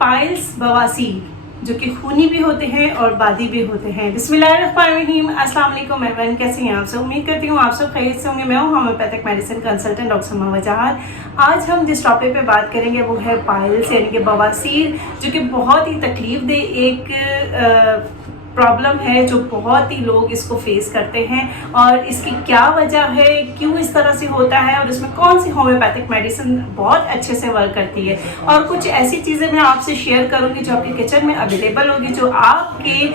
Piles बवासीर जो कि खूनी भी होते हैं और बादी भी होते हैं। बिस्मिल्लाहिर्रहमानिर्रहीम, अस्सलाम वालेकुम एवरीवन, कैसे हैं आप सब? उम्मीद करती हूँ आप सब खैरियत से होंगे। मैं हूँ होम्योपैथिक मेडिसिन कंसल्टेंट डॉक्टर समा वजाहत। आज हम जिस टॉपिक पे बात करेंगे वो है पाइल्स यानी कि बवासीर, जो कि बहुत ही तकलीफ दे एक प्रॉब्लम है जो बहुत ही लोग इसको फेस करते हैं। और इसकी क्या वजह है, क्यों इस तरह से होता है और इसमें कौन सी होम्योपैथिक मेडिसिन बहुत अच्छे से वर्क करती है, और कुछ ऐसी चीज़ें मैं आपसे शेयर करूंगी जो आपके किचन में अवेलेबल होगी, जो आपके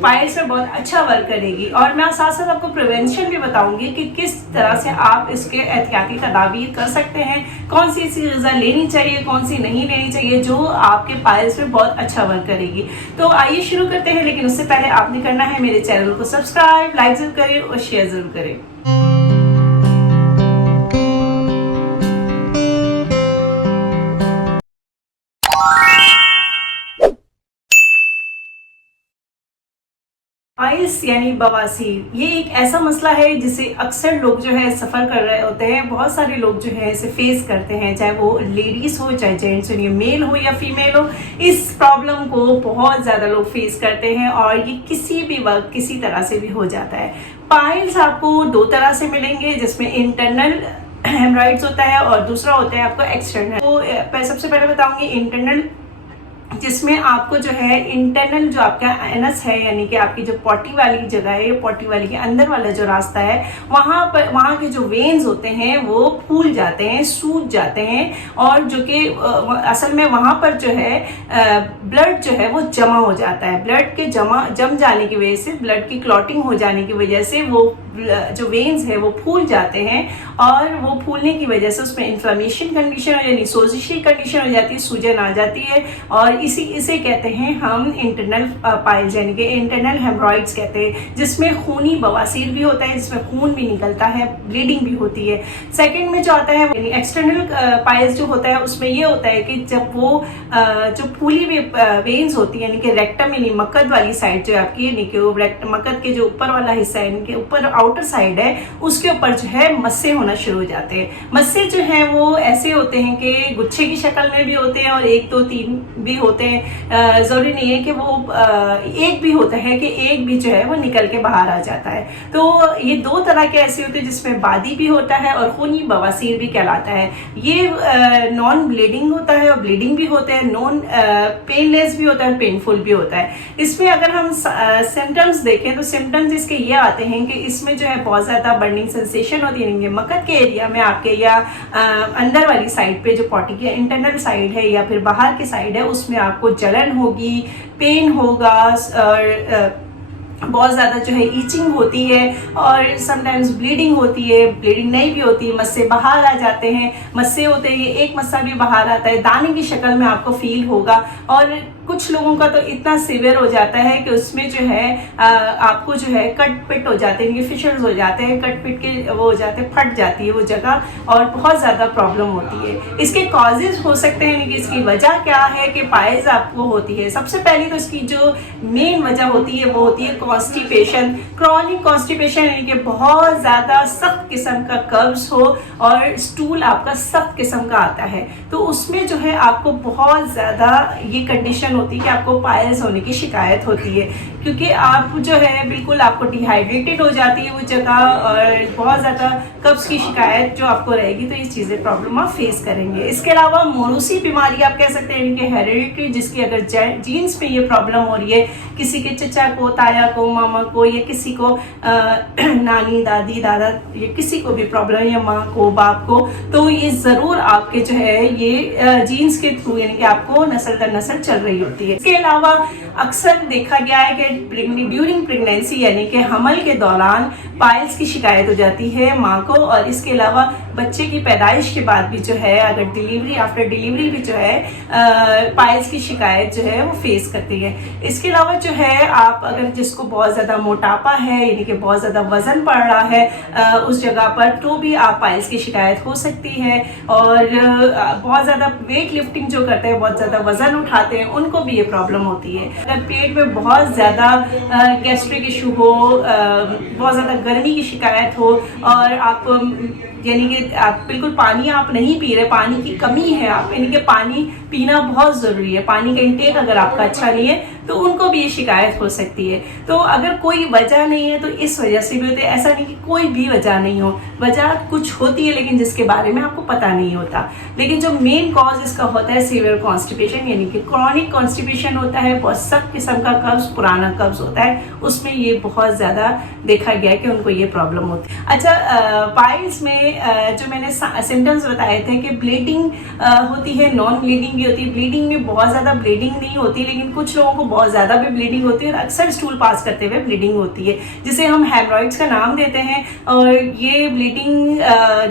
पाइल्स में बहुत अच्छा वर्क करेगी। और मैं साथ साथ आपको प्रिवेंशन भी बताऊंगी कि किस तरह से आप इसके एहतियाती तदाबीर कर सकते हैं, कौन सी ऐसी ग़िज़ा लेनी चाहिए, कौन सी नहीं लेनी चाहिए, जो आपके पाइल्स में बहुत अच्छा वर्क करेगी। तो आइए शुरू करते हैं, लेकिन उससे पहले आपने करना है मेरे चैनल को सब्सक्राइब, लाइक जरूर करें और शेयर जरूर करें। पाइल्स यानी बवासीर, ये एक ऐसा मसला है जिसे अक्सर लोग जो है सफ़र कर रहे होते हैं। बहुत सारे लोग जो है इसे फेस करते हैं, चाहे वो लेडीज हो चाहे जेंट्स हो, ये मेल हो या फीमेल हो, इस प्रॉब्लम को बहुत ज़्यादा लोग फेस करते हैं और ये किसी भी वक्त किसी तरह से भी हो जाता है। पाइल्स आपको दो तरह से मिलेंगे, जिसमें इंटरनल हेमराइड्स होता है और दूसरा होता है आपको एक्सटर्नल। तो सबसे पहले बताऊंगी इंटरनल, जिसमें आपको जो है इंटरनल जो आपका एनस है यानी कि आपकी जो पॉटी वाली जगह है, पॉटी वाली के अंदर वाला जो रास्ता है, वहाँ के जो वेन्स होते हैं वो फूल जाते हैं, सूज जाते हैं, और जो कि असल में वहाँ पर जो है ब्लड जो है वो जमा हो जाता है। ब्लड के जम जाने की वजह से, ब्लड की क्लॉटिंग हो जाने की वजह से वो जो वेन्स है वो फूल जाते हैं, और वो फूलने की वजह से उसमें इन्फ्लेमेशन कंडीशन यानी सोजिशी कंडीशन हो जाती है, सूजन आ जाती है, और इसे कहते हैं हम इंटरनल पाइल्स यानी कि इंटरनल हेमरॉइड्स कहते हैं, जिसमें खूनी बवासीर भी होता है, जिसमें खून भी निकलता है, ब्लीडिंग भी होती है। सेकंड में जो आता है यानी एक्सटर्नल पाइल्स जो होता है, उसमें ये होता है कि जब वो जो फूली हुई वेन्स होती है यानी कि रेक्टम यानी मकद वाली साइड जो आपकी यानी कि वो मकद के जो ऊपर वाला हिस्सा है यानी कि ऊपर आउटर साइड है, उसके ऊपर जो है मस्से होना शुरू हो जाते हैं। मस्से जो है वो ऐसे होते हैं कि गुच्छे की शक्ल में भी होते हैं और एक दो तीन भी होते हैं। जरूरी नहीं है कि वो एक भी होता है कि एक भी जो है वो निकल के बाहर आ जाता है। तो ये दो तरह के ऐसे होते हैं, जिसमें बादी भी होता है और खूनी बवासीर भी कहलाता है। ये नॉन ब्लीडिंग होता है और ब्लीडिंग भी होता है, नॉन पेनलेस भी होता है और पेनफुल भी होता है। इसमें अगर हम सिम्टम्स देखें तो सिम्टम्स इसके ये आते हैं कि इसमें जो है बहुत ज्यादा बर्निंग सेंसेशन होती है मकद के एरिया में आपके, या अंदर वाली साइड पे जो पॉटी की इंटरनल साइड है या फिर बाहर की साइड है, उसमें आपको जलन होगी, पेन होगा, और बहुत ज़्यादा जो है ईचिंग होती है, और समटाइम्स ब्लीडिंग होती है, ब्लीडिंग नहीं भी होती है, मस्से बाहर आ जाते हैं, मस्से होते हैं, ये एक मस्सा भी बाहर आता है, दाने की शक्ल में आपको फील होगा। और कुछ लोगों का तो इतना सीवियर हो जाता है कि उसमें जो है आपको जो है कट पिट हो जाते हैं, फिशर्स हो जाते हैं, कट पिट के वो हो जाते हैं, फट जाती है वो जगह, और बहुत ज़्यादा प्रॉब्लम होती है। इसके कॉजेज हो सकते हैं कि इसकी वजह क्या है कि पाइल्स आपको होती है। सबसे पहले तो इसकी जो मेन वजह होती है वो होती है कॉन्स्टिपेशन, क्रॉनिक कॉन्स्टिपेशन, यानी कि बहुत ज़्यादा सख्त किस्म का कब्ज हो और स्टूल आपका सख्त किस्म का आता है, तो उसमें जो है आपको बहुत ज़्यादा ये कंडीशन होती है कि आपको पाइल्स होने की शिकायत होती है, क्योंकि आप जो है बिल्कुल आपको डिहाइड्रेटेड हो जाती है वो जगह, और बहुत ज़्यादा कब्ज की शिकायत जो आपको रहेगी, तो ये चीज़ें प्रॉब्लम आप फेस करेंगे। इसके अलावा मोरूसी बीमारी आप कह सकते हैं यानी कि हेरिडिटरी, जिसकी अगर जीन्स में ये प्रॉब्लम हो रही है, किसी के चचा को, ताया को, मामा को, या किसी को नानी, दादी, दादा, या किसी को भी प्रॉब्लम, या माँ को, बाप को, तो ये ज़रूर आपके जो है ये जीन्स के थ्रू यानी कि आपको नस्ल दर नस्ल चल रही होती है। इसके अलावा अक्सर देखा गया है कि ड्यूरिंग प्रेगनेंसी यानी कि हमल के दौरान पाइल्स की शिकायत हो जाती है माँ को, और इसके अलावा बच्चे की पैदाइश के बाद भी जो है, अगर डिलीवरी, आफ्टर डिलीवरी भी जो है पाइल्स की शिकायत जो है वो फेस करती है। इसके अलावा जो है आप अगर जिसको बहुत ज़्यादा मोटापा है यानी कि बहुत ज़्यादा वजन पड़ रहा है उस जगह पर, तो भी आप पाइल्स की शिकायत हो सकती है। और बहुत ज़्यादा वेट लिफ्टिंग जो करते हैं, बहुत ज़्यादा वजन उठाते हैं, उनको भी ये प्रॉब्लम होती है। अगर पेट में बहुत ज़्यादा गैस्ट्रिक इशू हो, बहुत ज़्यादा गर्मी की शिकायत हो, और आप यानी कि आप बिल्कुल पानी आप नहीं पी रहे, पानी की कमी है, आप यानी कि पानी पीना बहुत ज़रूरी है। पानी का इंटेक अगर आपका अच्छा नहीं है तो उनको भी ये शिकायत हो सकती है। तो अगर कोई वजह नहीं है तो इस वजह से भी होते हैं। ऐसा नहीं कि कोई भी वजह नहीं हो, वजह कुछ होती है लेकिन जिसके बारे में आपको पता नहीं होता। लेकिन जो मेन कॉज इसका होता है सीवियर कॉन्स्टिपेशन, यानी कि क्रॉनिक कॉन्स्टिपेशन होता है, बहुत सब किस्म का कब्ज, पुराना कब्ज होता है, उसमें ये बहुत ज़्यादा देखा गया कि उनको ये प्रॉब्लम होती है। अच्छा, पाइल्स में जो मैंने सिम्टम्स बताए थे कि ब्लीडिंग होती है, नॉन ब्लीडिंग भी होती है। ब्लीडिंग में बहुत ज़्यादा ब्लीडिंग नहीं होती, लेकिन कुछ लोगों को बहुत ज़्यादा भी ब्लीडिंग होती है और अक्सर स्टूल पास करते हुए ब्लीडिंग होती है, जिसे हम हेमरॉइड्स का नाम देते हैं। और ये ब्लीडिंग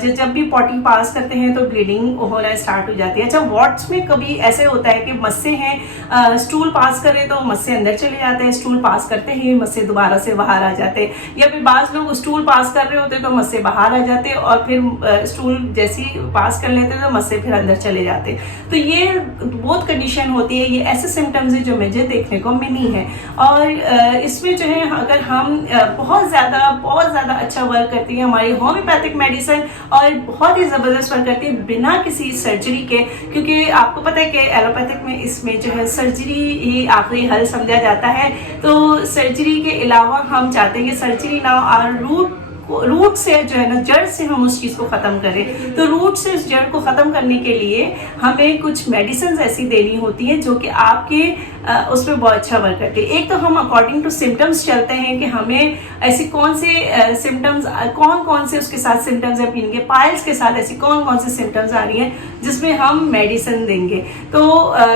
जब भी पॉटी पास करते हैं तो ब्लीडिंग होना स्टार्ट हो जाती है। अच्छा, वार्ड्स में कभी ऐसे होता है कि मस्से हैं, स्टूल पास करें तो मस्से अंदर चले जाते हैं, स्टूल पास करते ही मस्से दोबारा से बाहर आ जाते हैं, या फिर बाज़ लोग स्टूल पास कर रहे होते हैं तो मस्से बाहर आ जाते हैं और फिर स्टूल जैसे ही पास कर लेते हैं तो मस्से फिर अंदर चले जाते हैं। तो ये बहुत कंडीशन होती है, ये ऐसे सिम्टम्स है जो मुझे देखने को मिली है। और इसमें जो है अगर हम बहुत ज़्यादा अच्छा वर्क करती है हमारी होम्योपैथिक मेडिसिन, और बहुत ही ज़बरदस्त वर्क करती है बिना किसी सर्जरी के, क्योंकि आपको पता है कि एलोपैथिक में इसमें जो है सर्जरी ही आखिरी हल समझा जाता है। तो सर्जरी के अलावा हम चाहते हैं कि सर्जरी ना और रूट से जो है ना, जड़ से हम उस चीज़ को ख़त्म करें। तो रूट से उस जड़ को ख़त्म करने के लिए हमें कुछ मेडिसिन ऐसी देनी होती है जो कि आपके उसमें बहुत अच्छा वर्क करती है। एक तो हम अकॉर्डिंग टू सिम्टम्स चलते हैं कि हमें ऐसी कौन से सिम्टम्स, कौन से उसके साथ सिम्टम्स है, इनके पाइल्स के साथ ऐसी कौन से सिम्टम्स आ रही हैं जिसमें हम मेडिसिन देंगे। तो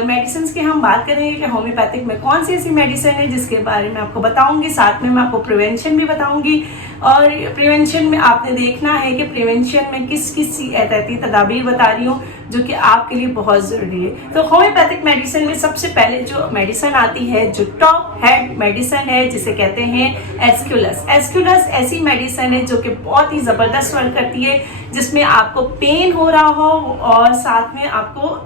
मेडिसिन की हम बात करेंगे कि होम्योपैथिक में कौन सी ऐसी मेडिसिन है जिसके बारे में आपको बताऊंगी, साथ में मैं आपको प्रिवेंशन भी बताऊंगी। और प्रिवेंशन में आपने देखना है कि प्रिवेंशन में किस एहतियाती तदाबीर बता रही हूँ जो कि आपके लिए बहुत ज़रूरी है। तो होम्योपैथिक मेडिसिन में सबसे पहले जो मेडिसिन आती है, जो टॉप हेड मेडिसिन है, जिसे कहते हैं एस्क्यूलस। एस्क्यूलस ऐसी मेडिसिन है जो कि बहुत ही ज़बरदस्त वर्क करती है, जिसमें आपको पेन हो रहा हो और साथ में आपको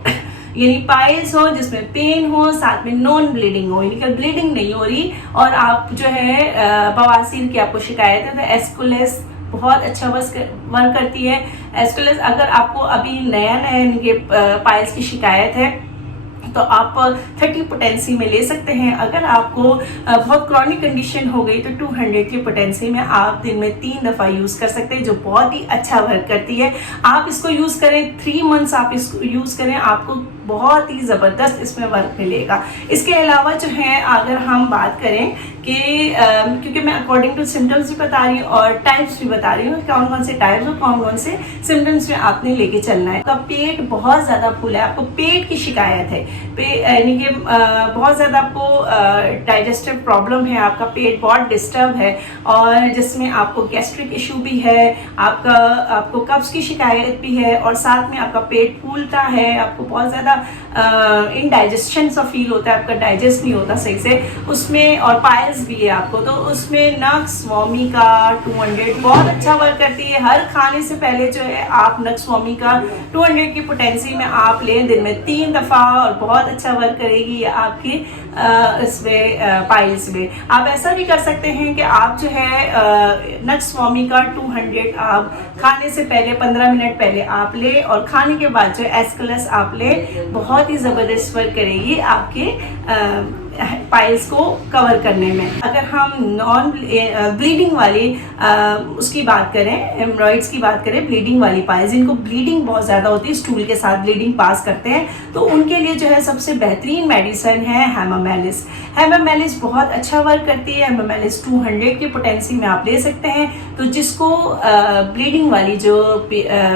यानी पाइल्स हो जिसमें पेन हो, साथ में नॉन ब्लीडिंग हो, यानी कि ब्लीडिंग नहीं हो रही और आप जो है बवासीर की आपको शिकायत है, तो एस्क्यूलस बहुत अच्छा वर्क करती है। एस्क्यूलस अगर आपको अभी नया पाइल्स की शिकायत है तो आप 30 पोटेंसी में ले सकते हैं। अगर आपको बहुत क्रॉनिक कंडीशन हो गई तो 200 की पोटेंसी में आप दिन में 3 दफ़ा यूज़ कर सकते हैं, जो बहुत ही अच्छा वर्क करती है। आप इसको यूज़ करें, 3 मंथ्स आप इसको यूज़ करें, आपको बहुत ही ज़बरदस्त इसमें वर्क मिलेगा। इसके अलावा जो है अगर हम बात करें कि क्योंकि मैं अकॉर्डिंग टू सिम्टम्स भी बता रही हूँ और टाइप्स भी बता रही हूँ, कौन से टाइप्स और कौन से सिम्टम्स में आपने लेके चलना है। आपका पेट बहुत ज़्यादा फूला है, आपको पेट की शिकायत है, यानी कि बहुत ज़्यादा आपको डाइजेस्टिव प्रॉब्लम है, आपका पेट बहुत डिस्टर्ब है और जिसमें आपको गैस्ट्रिक इशू भी है, आपको कब्ज़ की शिकायत भी है और साथ में आपका पेट फूलता है, आपको बहुत ज़्यादा इनडाइजेशन सा फील होता है, आपका डाइजेस्ट नहीं होता सही से उसमें, और पाइल्स भी है आपको, तो उसमें नक्स वोमिका 200 बहुत अच्छा वर्क करती है। हर खाने से पहले जो है आप नक्स वोमिका 200 की पोटेंसी में आप लें दिन में 3 दफ़ा और बहुत अच्छा वर्क करेगी आपकी इसमें पाइल्स में। आप ऐसा भी कर सकते हैं कि आप जो है नक्स वोमिका 200 आप खाने से पहले 15 मिनट पहले आप ले और खाने के बाद जो एस्क्यूलस आप ले, बहुत ही ज़बरदस्त वर्क करेगी आपके पाइल्स को कवर करने में। अगर हम नॉन ब्लीडिंग वाली उसकी बात करें, हेमरॉइड्स की बात करें, ब्लीडिंग वाली पाइल्स, जिनको ब्लीडिंग बहुत ज़्यादा होती है, स्टूल के साथ ब्लीडिंग पास करते हैं, तो उनके लिए जो है सबसे बेहतरीन मेडिसिन है हेमामेलिस। हेमामेलिस बहुत अच्छा वर्क करती है। हेमामेलिस 200 की पोटेंसी में आप ले सकते हैं। तो जिसको ब्लीडिंग वाली जो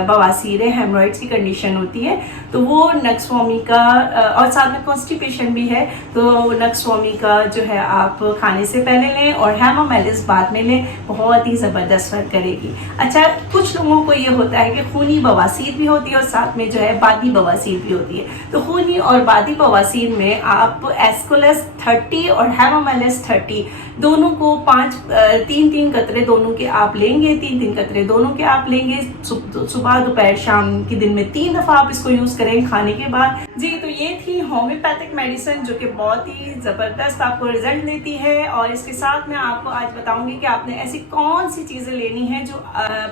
बवासीर है, हेमरॉइड्स की कंडीशन होती है, तो वो नक्स वोमिका और साथ में कॉन्स्टिपेशन भी है, तो नक्स वोमिका जो है आप खाने से पहले लें और हेमामेलिस बाद में लें, बहुत ही ज़बरदस्त वर्क करेगी। अच्छा, कुछ लोगों को ये होता है कि खूनी बवासीर भी होती है और साथ में जो है बादी बवासीर भी होती है। तो खूनी और बादी बवासीर में आप एस्क्यूलस 30 और हेमामेलिस 30 दोनों को 3-3 कतरे दोनों के आप लेंगे, 3-3 कतरे दोनों के आप लेंगे, सुबह दोपहर शाम की दिन में 3 दफ़ा आप इसको यूज़ करें खाने के बाद। जी, तो ये थी होम्योपैथिक मेडिसिन जो कि बहुत ही ज़बरदस्त आपको रिजल्ट देती है। और इसके साथ मैं आपको आज बताऊंगी कि आपने ऐसी कौन सी चीज़ें लेनी है जो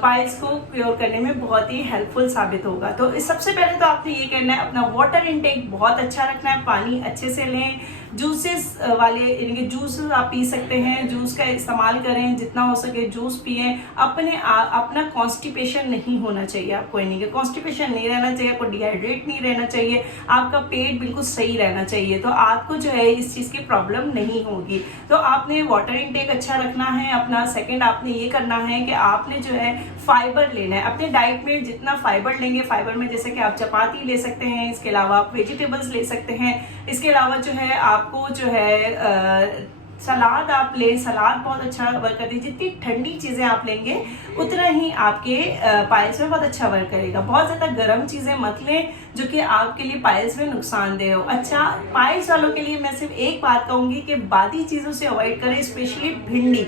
पाइल्स को क्योर करने में बहुत ही हेल्पफुल साबित होगा। तो सबसे पहले तो आपने ये करना है, अपना वाटर इनटेक बहुत अच्छा रखना है, पानी अच्छे से लें। जूसेस वाले यानी जूस आप पी सकते हैं, जूस का इस्तेमाल करें, जितना हो सके जूस पिएं। अपना कॉन्स्टिपेशन नहीं होना चाहिए आपको, यानी कि कॉन्स्टिपेशन नहीं रहना चाहिए, आपको डिहाइड्रेट नहीं रहना चाहिए, आपका पेट बिल्कुल सही रहना चाहिए, तो आपको जो है इस चीज़ की प्रॉब्लम नहीं होगी। तो आपने वाटर इनटेक अच्छा रखना है अपना। सेकेंड आपने ये करना है कि आपने जो है फाइबर लेना है अपने डाइट में। जितना फाइबर लेंगे, फाइबर में जैसे कि आप चपाती ले सकते हैं, इसके अलावा आप वेजिटेबल्स ले सकते हैं, इसके अलावा जो है आपको जो है सलाद आप लें, सलाद बहुत अच्छा वर्क करती है। जितनी ठंडी चीज़ें आप लेंगे उतना ही आपके पाइल्स में बहुत अच्छा वर्क करेगा। बहुत ज़्यादा गर्म चीज़ें मत लें जो कि आपके लिए पाइल्स में नुकसानदेह हो। अच्छा, पाइल्स वालों के लिए मैं सिर्फ एक बात कहूँगी कि बादी चीज़ों से अवॉइड करें, स्पेशली भिंडी,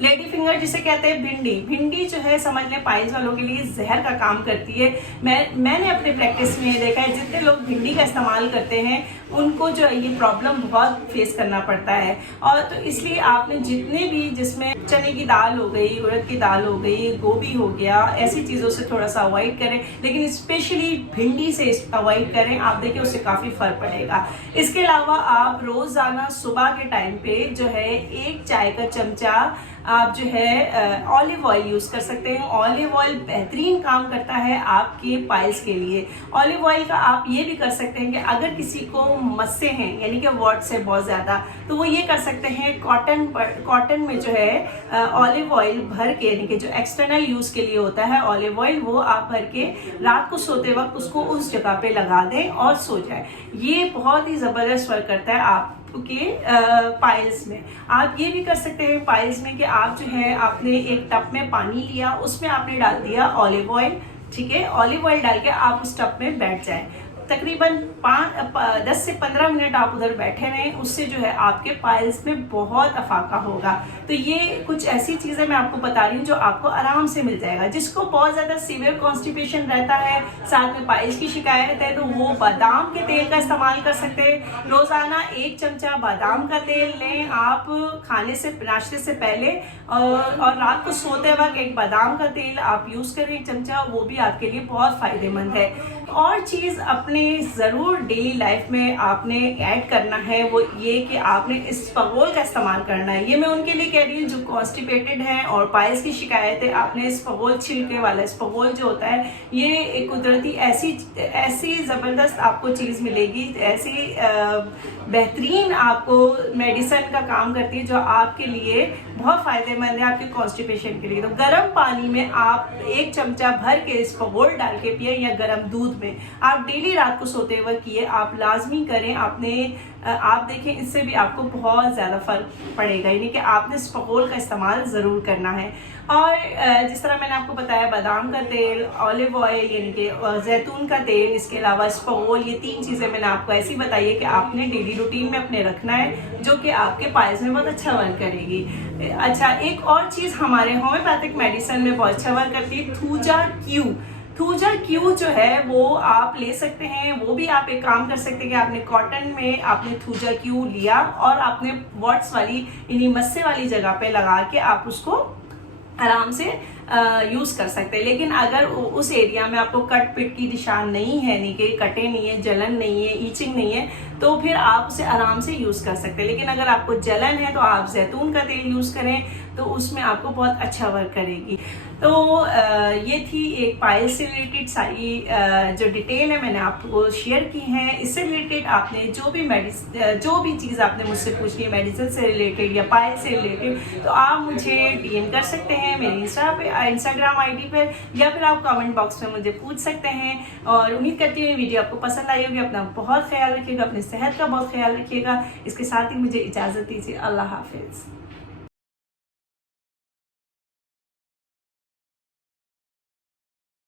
लेडी फिंगर जिसे कहते हैं। भिंडी जो है समझ लें पाइल्स वालों के लिए जहर का काम करती है। मैंने अपने प्रैक्टिस में देखा है, जितने लोग भिंडी का इस्तेमाल करते हैं उनको जो है ये प्रॉब्लम बहुत फेस करना पड़ता है। और तो इसलिए आपने जितने भी, जिसमें चने की दाल हो गई, उड़द की दाल हो गई, गोभी हो गया, ऐसी चीज़ों से थोड़ा सा अवॉइड करें, लेकिन स्पेशली भिंडी से अवॉइड करें। आप देखिए उससे काफ़ी फर्क पड़ेगा। इसके अलावा आप रोज़ाना सुबह के टाइम पे जो है 1 चाय का चमचा आप जो है ऑलिव ऑयल यूज़ कर सकते हैं। ऑलिव ऑयल बेहतरीन काम करता है आपके पाइल्स के लिए। ऑलिव ऑयल का आप ये भी कर सकते हैं कि अगर किसी को मस्से हैं यानी कि वॉट्स है बहुत ज़्यादा, तो वो ये कर सकते हैं कॉटन में जो है ऑलिव ऑयल भर के, यानी कि जो एक्सटर्नल यूज़ के लिए होता है ऑलिव ऑयल, वो आप भर के रात को सोते वक्त उसको उस जगह पे लगा दें और सो जाए। ये बहुत ही ज़बरदस्त वर्क करता है आप के पाइल्स में। आप ये भी कर सकते हैं पाइल्स में कि आप जो है आपने एक टब में पानी लिया, उसमें आपने डाल दिया ऑलिव ऑयल, ठीक है। ऑलिव ऑयल डाल के आप उस टब में बैठ जाएं, तकरीबन 10 से 15 मिनट आप उधर बैठे रहें। उससे जो है आपके पाइल्स में बहुत अफाका होगा। तो ये कुछ ऐसी चीज़ें मैं आपको बता रही हूँ जो आपको आराम से मिल जाएगा। जिसको बहुत ज़्यादा सीवियर कॉन्स्टिपेशन रहता है, साथ में पाइल्स की शिकायत है, तो वो बादाम के तेल का इस्तेमाल कर सकते हैं। रोज़ाना 1 चमचा बादाम का तेल लें आप खाने से, नाश्ते से पहले, और रात को सोते वक्त 1 बादाम का तेल आप यूज़ करें 1 चमचा, वो भी आपके लिए बहुत फ़ायदेमंद है। और चीज़ अपने ज़रूर डेली लाइफ में आपने ऐड करना है, वो ये कि आपने इस्फगोल का इस्तेमाल करना है। ये मैं उनके लिए कह रही हूँ जो कॉन्स्टिपेटेड हैं और पाइल्स की शिकायत है। आपने इस्फगोल, छिलके वाला इस्फगोल जो होता है, ये एक कुदरती ऐसी ज़बरदस्त आपको चीज़ मिलेगी, ऐसी बेहतरीन आपको मेडिसिन का काम करती है जो आपके लिए बहुत फ़ायदेमंद है आपके कॉन्स्टिपेशन के लिए। तो गर्म पानी में आप 1 चमचा भर के इसफगोल डाल के पिए, या गर्म दूध में आप डेली रात को सोते हुए किए, आप लाजमी करें। आप देखें इससे भी आपको बहुत ज़्यादा फ़र्क पड़ेगा, यानी कि आपने इसफगोल का इस्तेमाल ज़रूर करना है। और जिस तरह मैंने आपको बताया, बादाम का तेल, ऑलिव ऑयल यानी कि जैतून का तेल, इसके अलावा इसफगोल, ये 3 चीज़ें मैंने आपको ऐसी बताई है कि आपने डेली रूटीन में अपने रखना है, जो कि आपके पाइल्स में बहुत अच्छा वर्क करेगी। अच्छा, एक और चीज़ हमारे होम्योपैथिक मेडिसिन में बहुत अच्छा वर्क करती है, थूजा क्यू जो है वो आप ले सकते हैं। वो भी आप एक काम कर सकते हैं कि आपने कॉटन में आपने थूजा क्यू लिया और आपने वॉट्स वाली यानी मस्से वाली जगह पे लगा के आप उसको आराम से यूज़ कर सकते हैं। लेकिन अगर उस एरिया में आपको कट पिट की निशान नहीं है, यानी कि कटे नहीं है, जलन नहीं है, ईचिंग नहीं है, तो फिर आप उसे आराम से यूज़ कर सकते हैं। लेकिन अगर आपको जलन है तो आप जैतून का तेल यूज़ करें, तो उसमें आपको बहुत अच्छा वर्क करेगी। तो ये थी एक पाइल्स से रिलेटेड सारी जो डिटेल है मैंने आपको शेयर की हैं। इससे रिलेटेड आपने जो भी चीज़ आपने मुझसे पूछनी है मेडिसिन से रिलेटेड या पाइल्स से रिलेटेड, तो आप मुझे DM कर सकते हैं मेरी इंस्टाग्राम ID पर, या फिर आप कमेंट बॉक्स में मुझे पूछ सकते हैं। और उम्मीद करती हूँ वीडियो आपको पसंद आई होगी। अपना बहुत ख्याल रखिएगा, अपने सेहत का बहुत ख्याल रखिएगा। इसके साथ ही मुझे इजाज़त दीजिए। अल्लाह हाफिज़।